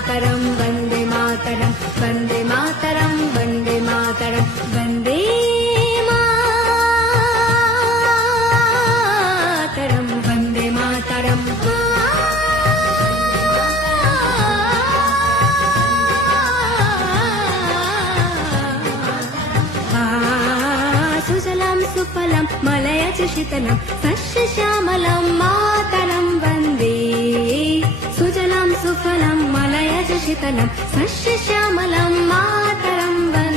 मातरं वन्दे मातरं वन्दे मातरं वन्दे मातरं वन्दे मातरं वन्दे मातरं सुजलां सुफलं मलयज शीतलं सस्यश्यामलं मातरं वन्दे सुजलां सुफलं मलयज शीतलं सस्यश्यामलं मातरं वन्दे